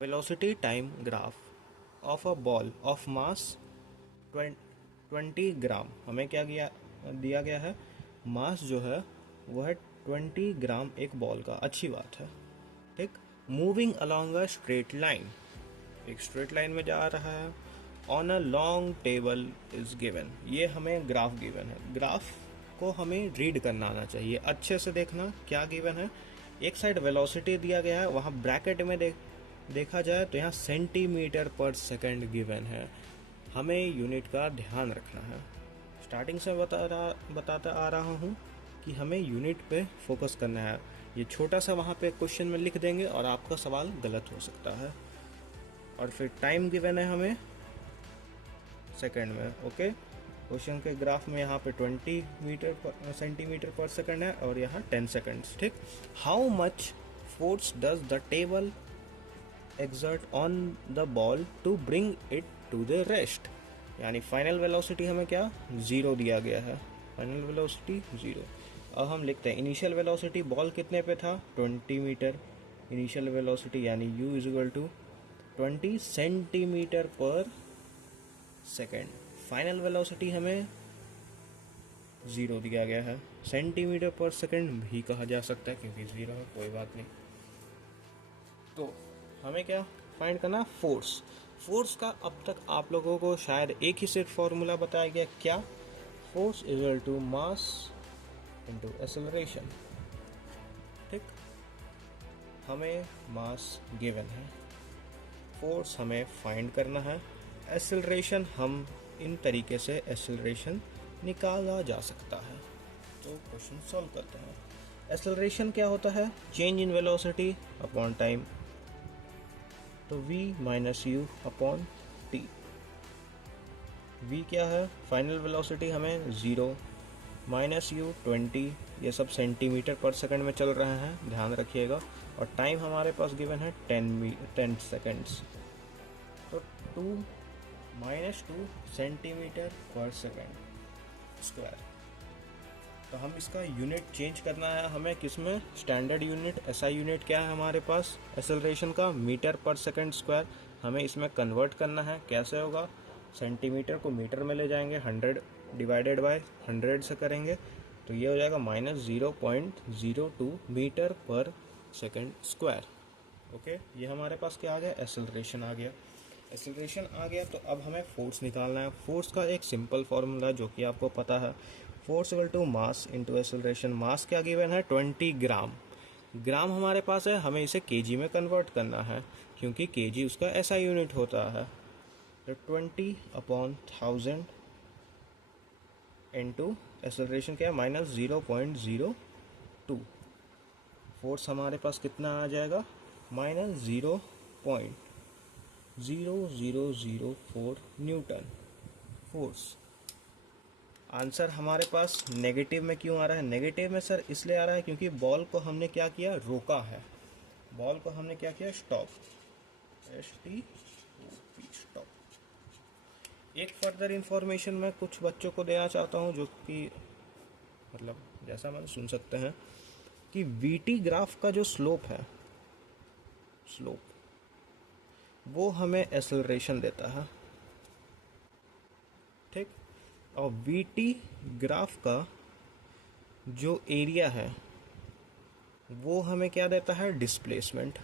Velocity time graph of a ball of mass 20 ग्राम। हमें क्या दिया गया है, मास जो है वो है 20 ग्राम एक बॉल का। अच्छी बात है, ठीक। Moving along a straight line, एक स्ट्रेट लाइन में जा रहा है। On a long table is given, ये हमें ग्राफ गिवन है। ग्राफ को हमें रीड करना आना चाहिए, अच्छे से देखना क्या गिवन है। एक साइड वेलोसिटी दिया गया है, वहाँ ब्रैकेट में देखा जाए तो यहाँ सेंटीमीटर पर सेकंड गिवन है। हमें यूनिट का ध्यान रखना है। स्टार्टिंग से बताता आ रहा हूँ कि हमें यूनिट पे फोकस करना है। ये छोटा सा वहाँ पे क्वेश्चन में लिख देंगे और आपका सवाल गलत हो सकता है। और फिर टाइम गिवन है हमें सेकंड में। ओके, क्वेश्चन के ग्राफ में यहाँ पे 20 सेंटीमीटर पर सेकंड है और यहाँ 10 सेकंड्स, ठीक। How much force does the table exert on the ball to bring it to the rest, यानी फाइनल वेलोसिटी हमें क्या जीरो दिया गया है, फाइनल वेलोसिटी जीरो। अब हम लिखते हैं इनिशियल वेलोसिटी बॉल कितने पे था 20 मीटर, इनिशियल वेलोसिटी यानी u is equal to 20 centimetre per second. Final velocity हमें जीरो दिया गया है, सेंटीमीटर पर सेकेंड भी कहा जा सकता है क्योंकि जीरो है, कोई बात नहीं। तो हमें क्या फाइंड करना, फोर्स। फोर्स का अब तक आप लोगों को शायद एक ही सिर्फ फॉर्मूला बताया गया, क्या, force equal to mass into acceleration, ठीक। हमें मास गिवन है, फोर्स हमें फाइंड करना है, एक्सेलरेशन हम इन तरीके से एक्सेलरेशन निकाला जा सकता है। तो क्वेश्चन सॉल्व करते हैं। एक्सेलरेशन क्या होता है, change in velocity upon time, तो v minus you upon T. v क्या है, फाइनल वेलोसिटी हमें 0 माइनस यू 20, ये सब सेंटीमीटर पर सेकंड में चल रहे हैं, ध्यान रखिएगा। और टाइम हमारे पास गिवन है 10 सेकंड्स, तो 2 सेंटीमीटर पर सेकंड स्क्वायर। तो हम इसका यूनिट चेंज करना है हमें, किसमें, स्टैंडर्ड यूनिट, एसआई यूनिट क्या है हमारे पास एक्सेलरेशन का, मीटर पर सेकंड स्क्वायर। हमें इसमें कन्वर्ट करना है, कैसे होगा, सेंटीमीटर को मीटर में ले जाएंगे, 100 डिवाइडेड बाय 100 से करेंगे, तो ये हो जाएगा -0.02 मीटर पर सेकंड स्क्वायर। ओके, ये हमारे पास क्या आ गया, एक्सेलरेशन आ गया। एक्सेलरेशन आ गया तो अब हमें फोर्स निकालना है। फोर्स का एक सिंपल फॉर्मूला जो कि आपको पता है, force equal to mass into acceleration. Mass क्या गिवन है 20 ग्राम, ग्राम हमारे पास है, हमें इसे केजी में कन्वर्ट करना है क्योंकि केजी उसका ऐसा यूनिट होता है। तो 20 अपॉन 1000 इंटू एक्सेलरेशन क्या है -0.02। फोर्स हमारे पास कितना आ जाएगा, -0.0004 न्यूटन फोर्स। आंसर हमारे पास नेगेटिव में क्यों आ रहा है, नेगेटिव में सर इसलिए आ रहा है क्योंकि बॉल को हमने क्या किया, रोका है। बॉल को हमने क्या किया, स्टॉप, स्टॉप। एक फर्दर इंफॉर्मेशन मैं कुछ बच्चों को देना चाहता हूं, जो कि मतलब जैसा मैंने सुन सकते हैं कि वीटी ग्राफ का जो स्लोप है, स्लोप वो हमें एक्सेलरेशन देता है, ठीक। और वीटी ग्राफ का जो एरिया है वो हमें क्या देता है, डिस्प्लेसमेंट।